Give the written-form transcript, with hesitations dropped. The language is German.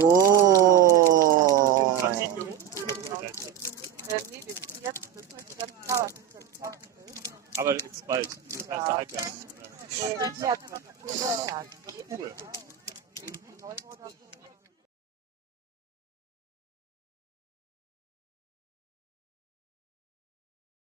Wow. Nee, wir sind jetzt, das ist nicht ganz klar, was das jetzt ist. Aber jetzt bald. Das heißt der Halbjahr. Im März. Cool. Neubau da